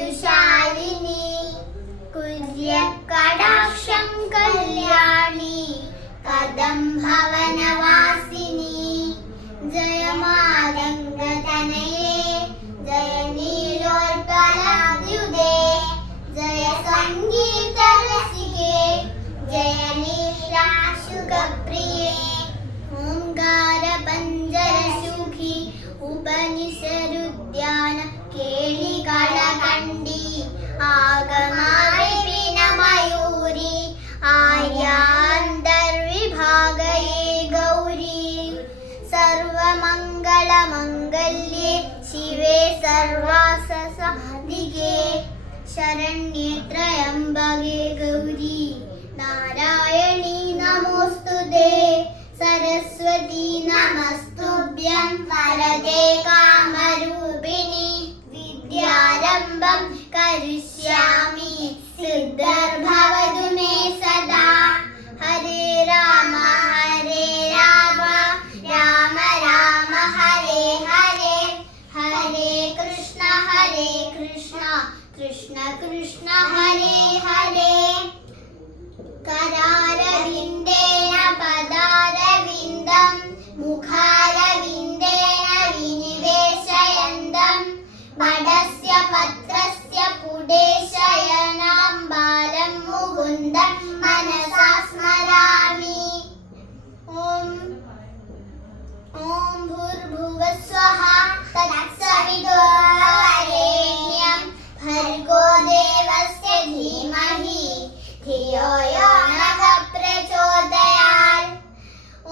മധുശാലിനി കുര്യകടാക്ഷം കല്യാണി കദംഭവനവാസിനി ജയ മാതംഗതനയേ ജയ നീലോൽപലാദ്യുതേ ജയ സംഗീതരസികേ ജയ നീലാശുകപ്രിയേ ഓംകാരപഞ്ചരശുഖി ഉപനിഷരുദ്യാന കേളികളകണ്ഠി ആഗമാരിപിനമയൂരി ആര്യാന്തർവിഭാഗയേ ഗൗരി സർവമംഗളമംഗല്യേ ശിവേ സർവാസസാധികേ ശരണ്യേ ത്രയംബകേ ഗൗരി നാരായണീ നമോസ്തുതേ സരസ്വതി നമസ്തുഭ്യം വരദേ കാമരൂപിണി വിദ്യാരംഭം കരിഷ്യാമി സിദ്ധിർഭവതു മേ സദാ ഹരേ രാമ രാമ രാമ ഹരേ ഹരേ ഹരേ കൃഷ്ണ കൃഷ്ണ കൃഷ്ണ ഹരേ ഹരേ കരാരവിന്ദേന പദാരവിന്ദം മുഖാരവിന്ദേന വിനിവേശയന്തം വടസ്യ പത്രസ്യ പുടേശയനം ബാലം മുകുന്ദം മനസാ സ്മരാമി ഓം ഭൂർഭുവസ്വഃ തത്സവിതുർവരേണ്യം ഭർഗോ ദേവസ്യ ധീമഹി ധിയോ യോ നഃ പ്രചോദയാത്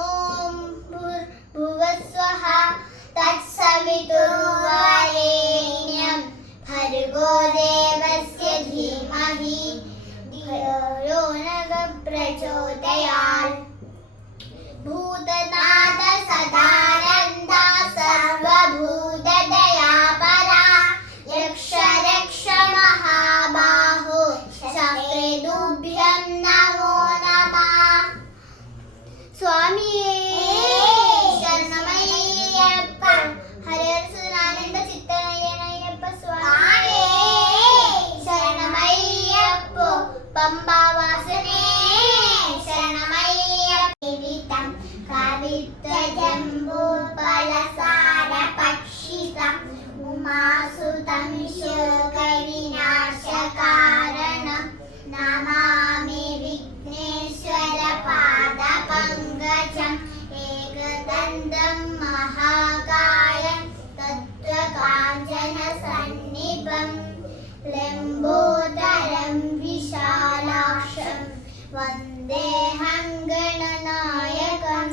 ഓം ഭൂർഭുവസ്വഃ തത്സവിതുർവരേണ്യം ഭർഗോ ദേവസ്യ ധീമഹി ധിയോ യോ നഃ പ്രചോദയാത് ഭൂതനാഥ സദാനന്ദ സർവഭൂതദയാപരാ രക്ഷ രക്ഷ മഹാബാഹോ ശക്രതുഭ്യം നമോ നമഃ സ്വാമിയേ ശരണമയ്യപ്പ ഹരിഹരസുരാനന്ദ ചിത്തനയ്യനയ്യപ്പ സ്വാമിയേ ശരണമയ്യപ്പോ പമ്പാവാസനേ ശരണമയ്യപ്പ കവിത്വജംബൂഫലസാരപക്ഷിതം ഉമാസുതം ശോകവിനാശകാരണം നമാമി വിഘ്നേശ്വര പാദപങ്കജം ഏകദന്തം മഹാകായം തത്വകാഞ്ചന സന്നിഭം ലംബോദരം വിശാലാക്ഷം വന്ദേഹം ഗണനായകം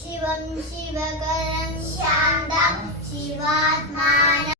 ശിവം ശിവകരം ശാന്തം ശിവാത്മാനം